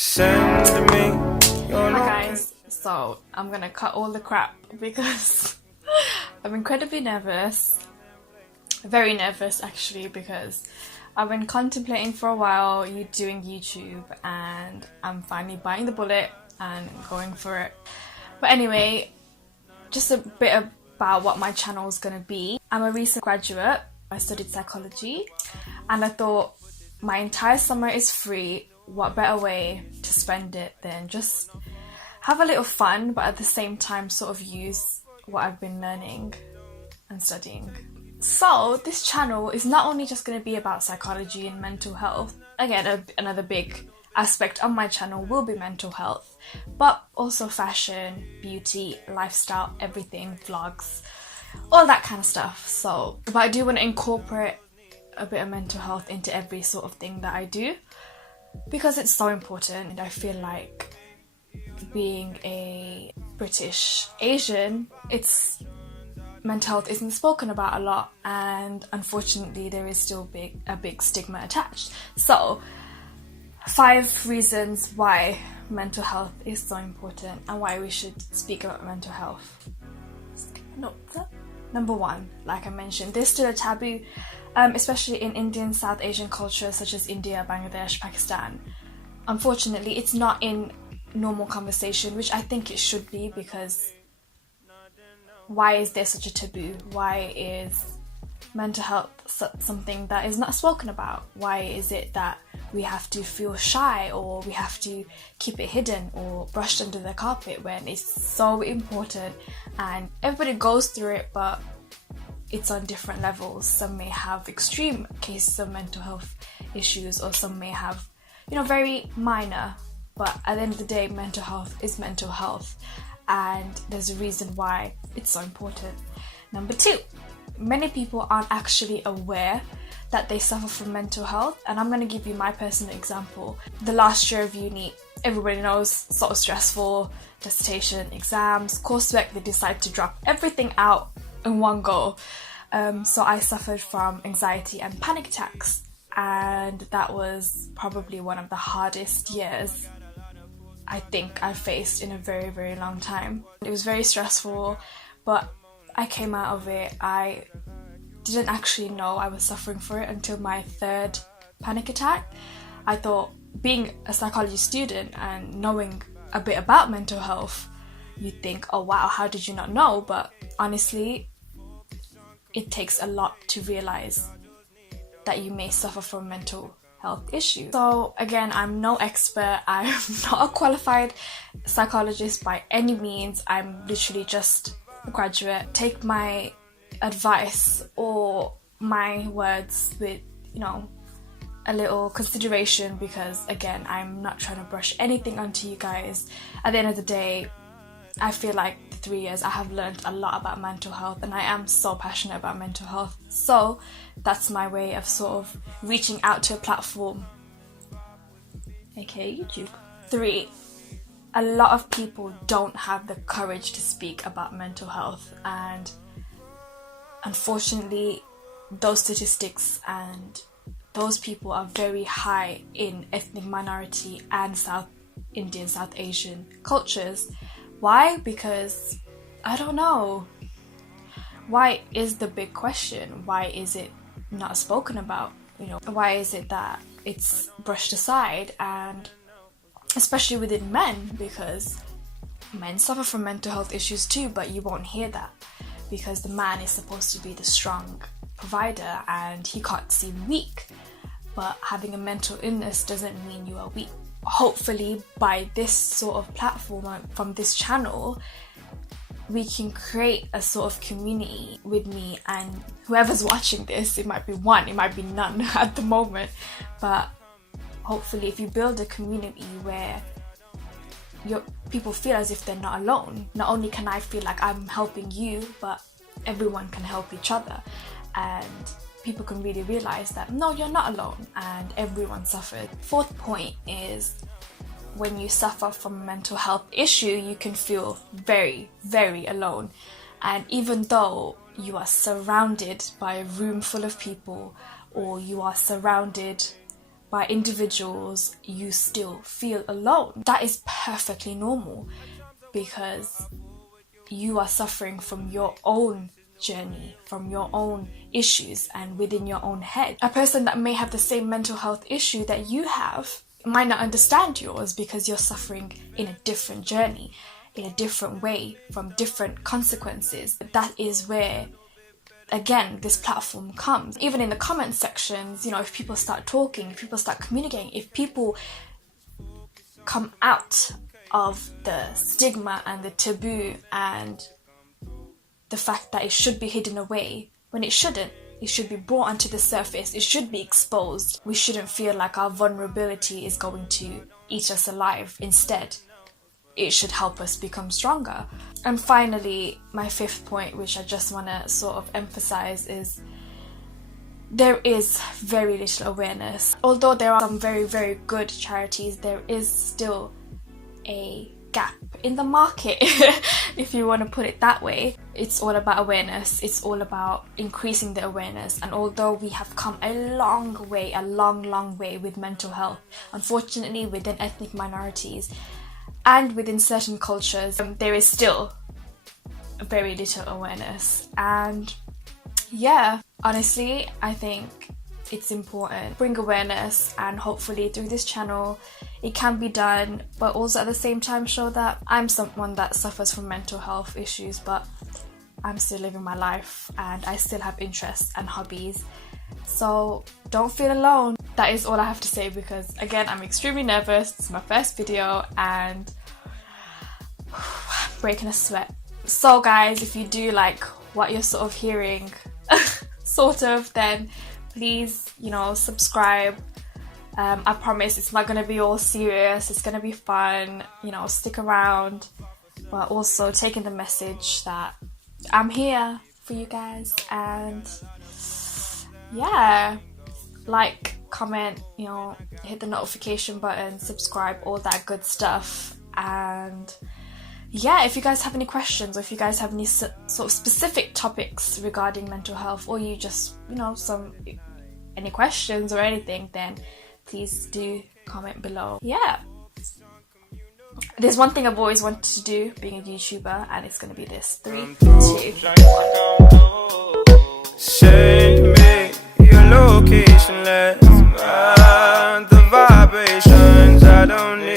Send me your Hi guys, so I'm gonna cut all the crap because I'm incredibly nervous, very nervous actually, because I've been contemplating for a while doing YouTube and I'm finally biting the bullet and going for it. But anyway, just a bit about what my channel is gonna be. I'm a recent graduate, I studied psychology, and I thought my entire summer is free. What better way to spend it than just have a little fun, but at the same time sort of use what I've been learning and studying. So this channel is not only just going to be about psychology and mental health. Again, another big aspect of my channel will be mental health, but also fashion, beauty, lifestyle, everything, vlogs, all that kind of stuff. So, but I do want to incorporate a bit of mental health into every sort of thing that I do, because it's so important. And I feel like being a British Asian, mental health isn't spoken about a lot, and unfortunately there is still a big stigma attached. So 5 reasons why mental health is so important and why we should speak about mental health. Number 1, like I mentioned, there's still a taboo, especially in Indian South Asian cultures such as India, Bangladesh, Pakistan. Unfortunately, it's not in normal conversation, which I think it should be, because why is there such a taboo? Why is mental health something that is not spoken about? Why is it that we have to feel shy, or we have to keep it hidden or brushed under the carpet when it's so important and everybody goes through it, but it's on different levels. Some may have extreme cases of mental health issues, or some may have, very minor. But at the end of the day, mental health is mental health, and there's a reason why it's so important. Number 2, many people aren't actually aware that they suffer from mental health, and I'm going to give you my personal example. The last year of uni, everybody knows, so stressful, dissertation, exams, coursework. They decide to drop everything out in one go. So I suffered from anxiety and panic attacks, and that was probably one of the hardest years I think I faced in a very, very long time. It was very stressful, but I came out of it. I didn't actually know I was suffering for it until my 3rd panic attack. I thought, being a psychology student and knowing a bit about mental health, you'd think, oh wow, how did you not know? But honestly, it takes a lot to realize that you may suffer from mental health issues. So again, I'm no expert. I'm not a qualified psychologist by any means. I'm literally just a graduate. Take my advice or my words with, a little consideration, because again, I'm not trying to brush anything onto you guys. At the end of the day, I feel like the 3 years I have learned a lot about mental health, and I am so passionate about mental health. So that's my way of sort of reaching out to a platform, aka YouTube. 3, a lot of people don't have the courage to speak about mental health, and unfortunately those statistics and those people are very high in ethnic minority and South Indian, South Asian cultures. Why? Because I don't know. Why is the big question? Why is it not spoken about? Why is it that it's brushed aside? And especially within men, because men suffer from mental health issues too, but you won't hear that, because the man is supposed to be the strong provider and he can't seem weak. But having a mental illness doesn't mean you are weak. Hopefully by this sort of platform, from this channel, we can create a sort of community with me and whoever's watching this. It might be one, it might be none at the moment, but hopefully if you build a community where people feel as if they're not alone, not only can I feel like I'm helping you, but everyone can help each other, and people can really realize that no, you're not alone and everyone suffered. 4th point is, when you suffer from a mental health issue, you can feel very, very alone. And even though you are surrounded by a room full of people, or you are surrounded by individuals, you still feel alone. That is perfectly normal because you are suffering from your own journey, from your own issues and within your own head. A person that may have the same mental health issue that you have might not understand yours because you're suffering in a different journey, in a different way, from different consequences. That is where, again, this platform comes. Even in the comment sections, you know, if people start talking, if people start communicating, if people come out of the stigma and the taboo and the fact that it should be hidden away when it shouldn't. It should be brought onto the surface. It should be exposed. We shouldn't feel like our vulnerability is going to eat us alive. Instead, it should help us become stronger. And finally, my 5th point, which I just want to sort of emphasize, is there is very little awareness. Although there are some very, very good charities, there is still a gap in the market, if you want to put it that way. It's all about awareness. It's all about increasing the awareness. And although we have come a long way, a long way with mental health, unfortunately within ethnic minorities and within certain cultures, there is still very little awareness. And yeah, honestly, I think it's important to bring awareness, and hopefully through this channel it can be done, but also at the same time show that I'm someone that suffers from mental health issues, but I'm still living my life and I still have interests and hobbies. So don't feel alone. That is all I have to say, because again, I'm extremely nervous. It's my first video and I'm breaking a sweat. So guys, if you do like what you're sort of hearing, then please, you know, subscribe. I promise it's not going to be all serious. It's going to be fun, you know, stick around, but also taking the message that I'm here for you guys. And yeah, like, comment, you know, hit the notification button, subscribe, all that good stuff. And yeah, if you guys have any questions, or if you guys have any sort of specific topics regarding mental health, or you just, you know, any questions or anything, then please do comment below. Yeah, there's one thing I've always wanted to do being a YouTuber, and it's gonna be this. 3, 2, 1.